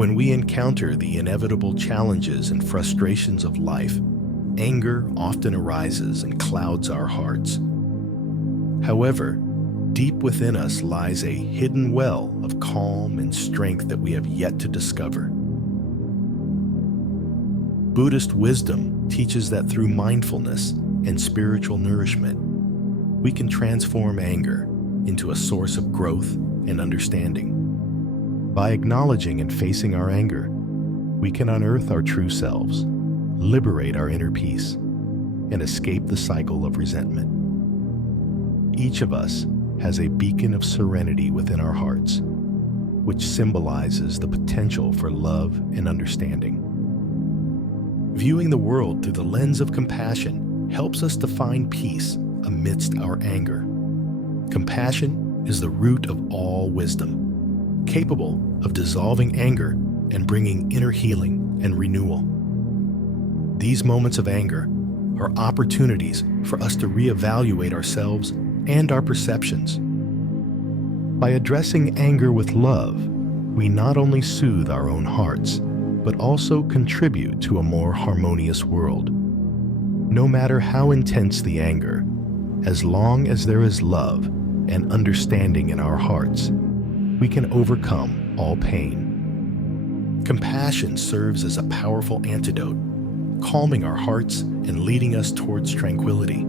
When we encounter the inevitable challenges and frustrations of life, anger often arises and clouds our hearts. However, deep within us lies a hidden well of calm and strength that we have yet to discover. Buddhist wisdom teaches that through mindfulness and spiritual nourishment, we can transform anger into a source of growth and understanding. By acknowledging and facing our anger, we can unearth our true selves, liberate our inner peace, and escape the cycle of resentment. Each of us has a beacon of serenity within our hearts, which symbolizes the potential for love and understanding. Viewing the world through the lens of compassion helps us to find peace amidst our anger. Compassion is the root of all wisdom, capable of dissolving anger and bringing inner healing and renewal. These moments of anger are opportunities for us to reevaluate ourselves and our perceptions. By addressing anger with love, we not only soothe our own hearts, but also contribute to a more harmonious world. No matter how intense the anger, as long as there is love and understanding in our hearts, we can overcome all pain. Compassion serves as a powerful antidote, calming our hearts and leading us towards tranquility.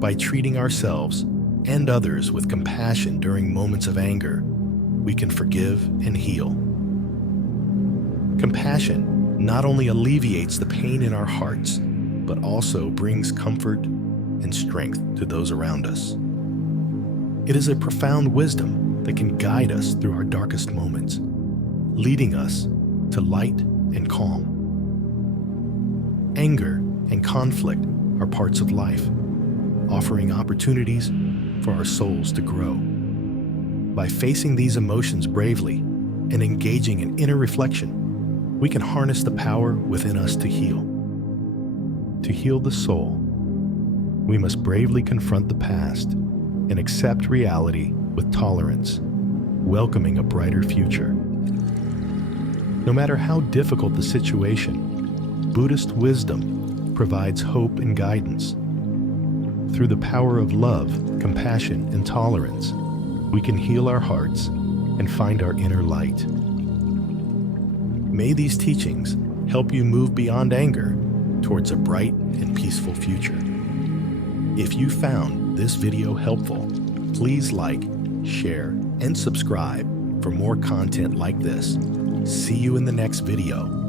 By treating ourselves and others with compassion during moments of anger, we can forgive and heal. Compassion not only alleviates the pain in our hearts, but also brings comfort and strength to those around us. It is a profound wisdom that can guide us through our darkest moments, leading us to light and calm. Anger and conflict are parts of life, offering opportunities for our souls to grow. By facing these emotions bravely and engaging in inner reflection, we can harness the power within us to heal. To heal the soul, we must bravely confront the past and accept reality with tolerance, welcoming a brighter future. No matter how difficult the situation, Buddhist wisdom provides hope and guidance. Through the power of love, compassion, and tolerance, we can heal our hearts and find our inner light. May these teachings help you move beyond anger towards a bright and peaceful future. If you found this video helpful, please like, share, and subscribe for more content like this. See you in the next video.